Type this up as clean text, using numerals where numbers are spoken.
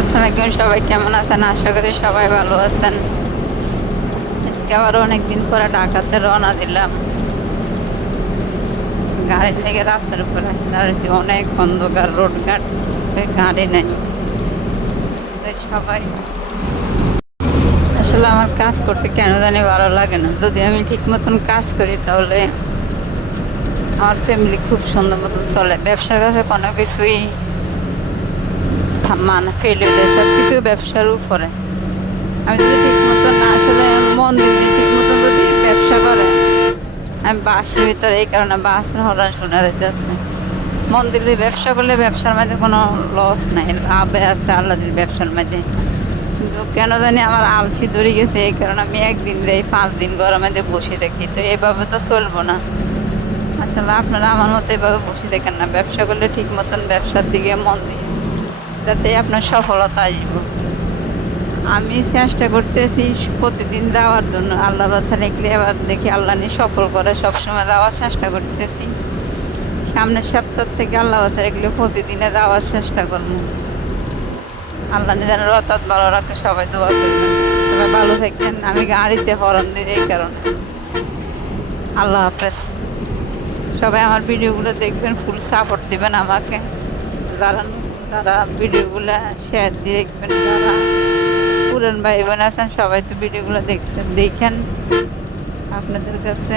আসসালামাইকুম, সবাই কেমন আছেন? আশা করি সবাই ভালো আছেন। আজকে আবার অনেকদিন পরে ঢাকাতে রওনা দিলাম। গাড়ি থেকে রাস্তার উপর আসে দাঁড়িয়েছি, অনেক অন্ধকার, রোডঘাট, গাড়ি নেই। তো সবাই আসলে আমার কাজ করতে কেন জানি ভালো লাগে না। যদি আমি ঠিক মতন কাজ করি তাহলে আমার ফ্যামিলি খুব সুন্দর মতন চলে। ব্যবসার কাছে কোনো কিছুই মানে ফেল হয়ে যায়, সব কিছু ব্যবসার উপরে। আমি যদি ঠিক মতন আসলে মন দিয়ে ঠিক মতন যদি ব্যবসা করে, আমি বাসের ভিতরে এই কারণে বাসের হরন শোনা যাইতেছে। মন দিলে ব্যবসা করলে ব্যবসার মধ্যে কোনো লস নাই, লাভে আছে আল্লাহ দিল ব্যবসার মধ্যে। কিন্তু কেন জানি আমার আলসি ধরে গেছে, এই কারণে আমি একদিন দেই 5 দিন ঘরের মধ্যে বসে থাকি। তো এভাবে তো চলবো না। আসলে আপনারা আমার মতো এভাবে বসে দেখেন না, ব্যবসা করলে ঠিক মতন ব্যবসার দিকে মন দিয়ে, যাতে আপনার সফলতা আসবো। আমি চেষ্টা করতেছি প্রতিদিন দেওয়ার জন্য। আল্লাহ বাছা রেখলে এবার দেখি আল্লাহ নিয়ে সফল করে, সবসময় দেওয়ার চেষ্টা করতেছি। সামনের সপ্তাহ থেকে আল্লাহ বাছা রেখলে প্রতিদিনে দেওয়ার চেষ্টা করবো। আল্লাহ যেন রতাত ভালো রাখতে সবাই দোয়া করবেন। সবাই ভালো থাকবেন। আমি গাড়িতে হরন দিই এই কারণে। আল্লাহ হাফেজ। সবাই আমার ভিডিওগুলো দেখবেন, ফুল সাপোর্ট দিবেন আমাকে। যারা যারা ভিডিওগুলো শেয়ার দিয়ে দেখবেন, যারা পুরান ভাই বোন আছেন সবাই তো ভিডিওগুলো দেখেন। আপনাদের কাছে